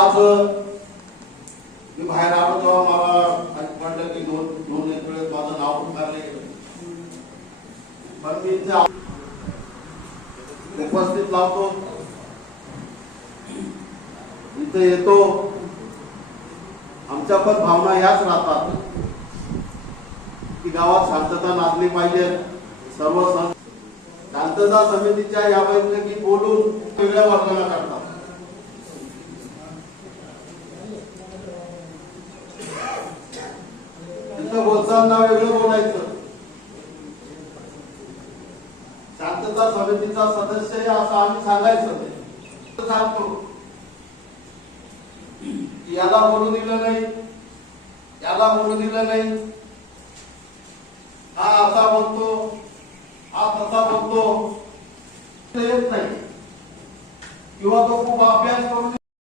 आज मी बाहेर आलो तेव्हा मला वाटलं की दोन एक वेळेस माझं नाव पुकारलं गेलं, पण मी इथे उपस्थित लावतो, इथे येतो. आमच्या पण भावना याच राहतात की गावात शांतता नांदली पाहिजे. सर्व शांतता समितीच्या या बैठकीत बोलून वेगळ्या वर्गाला करतात. तिथं बोलताना वेगळं बोलायचं. शांतता समितीचा सदस्य आहे असं आम्ही सांगायचं. सांगतो याला बोलू दिलं नाही, याला बोलू दिलं नाही, हा असा बोलतो, हा तसा बोलतो, येत नाही किंवा तो खूप अभ्यास करून